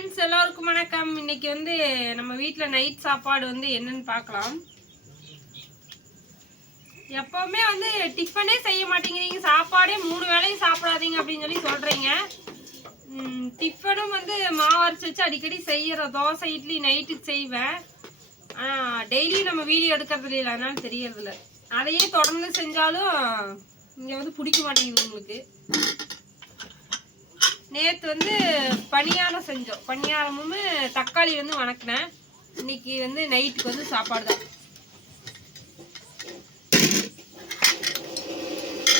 Friends எல்லாருக்கும் வணக்கம். இன்னைக்கு வந்து நம்ம வீட்டில் நைட் சாப்பாடு வந்து என்னன்னு பார்க்கலாம். எப்பவுமே வந்து டிஃபனே செய்ய மாட்டேங்கிறீங்க, சாப்பாடே 3 வேளையும் சாப்பிடாதீங்க அப்படின்னு சொல்லி சொல்றீங்க. டிஃபனும் வந்து மாவு அரைச்சி வச்சு அடிக்கடி செய்யறோம். தோசை இட்லி நைட்டுக்கு செய்வேன். ஆனால் டெய்லி நம்ம வீடியோ எடுக்கிறது இல்லை, அதனால தெரியறதில்ல. அதையே தொடர்ந்து செஞ்சாலும் இங்கே வந்து பிடிக்க மாட்டேங்குது உங்களுக்கு. நேற்று வந்து பணியாரம் செஞ்சோம். பணியாரமும் தக்காளி வந்து வணக்கினேன். இன்னைக்கு வந்து நைட்டுக்கு வந்து சாப்பாடு தான்.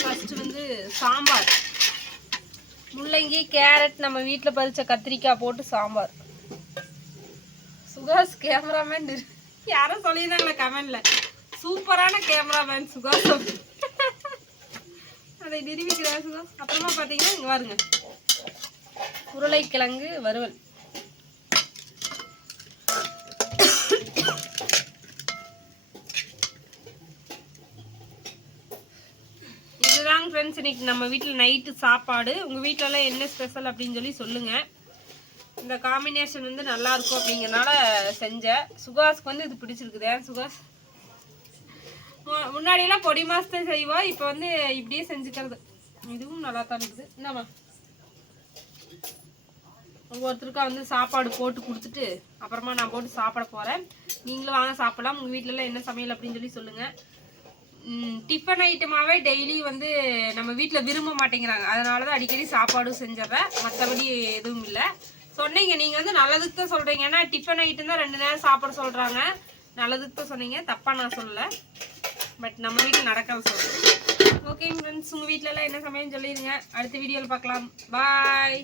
ஃபர்ஸ்ட் வந்து சாம்பார், முள்ளங்கி கேரட் நம்ம வீட்டில் பறிச்ச கத்திரிக்காய் போட்டு சாம்பார். சுகாஸ் கேமராமேன் யாரும் சொல்லியிருந்தாங்களே கமெண்ட்ல, சூப்பரான கேமராமேன் சுகாஸ். அதை நிரூபிக்கிறார் சுகாஸ். அப்புறமா பார்த்தீங்கன்னா இங்கே பாருங்க, உருளைக்கிழங்கு வறுவல். இதுதாங்க ஃப்ரெண்ட்ஸ் இன்னைக்கு நம்ம வீட்டில் நைட்டு சாப்பாடு. உங்கள் வீட்டிலலாம் என்ன ஸ்பெஷல் அப்படின்னு சொல்லி சொல்லுங்கள். இந்த காம்பினேஷன் வந்து நல்லா இருக்கும் அப்படிங்கிறனால செஞ்சேன். சுகாஸ்க்கு வந்து இது பிடிச்சிருக்குது. ஏன் சுகாஸ்? முன்னாடியெல்லாம் பொடி மாசத்தை செய்வோம், இப்போ வந்து இப்படியே செஞ்சுக்கிறது. இதுவும் நல்லா தான் இருக்குது. என்னம்மா, ஒவ்வொருத்தருக்கா வந்து சாப்பாடு போட்டு கொடுத்துட்டு அப்புறமா நான் போட்டு சாப்பிட போகிறேன். நீங்களும் வாங்க சாப்பிடலாம். உங்கள் வீட்டிலலாம் என்ன சமையல் அப்படின்னு சொல்லி சொல்லுங்கள். டிஃபன் ஐட்டமாகவே டெய்லி வந்து நம்ம வீட்டில் விரும்ப மாட்டேங்கிறாங்க, அதனால தான் அடிக்கடி சாப்பாடும் செஞ்சிடறேன். மற்றபடி எதுவும் இல்லை. சொன்னீங்க நீங்கள் வந்து நல்லதுக்கு தான் சொல்கிறீங்க. ஏன்னா டிஃபன் ஐட்டம் தான் 2 நேரம் சாப்பிட சொல்கிறாங்க. நல்லதுக்கு தான் சொன்னீங்க, தப்பாக நான் சொல்லலை. பட் நம்ம வீட்டில் நடக்காது சொல்கிறேன். ஓகே ஃப்ரெண்ட்ஸ், உங்கள் வீட்டிலலாம் என்ன சமையல்னு சொல்லிடுங்க. அடுத்த வீடியோவில் பார்க்கலாம். பாய்.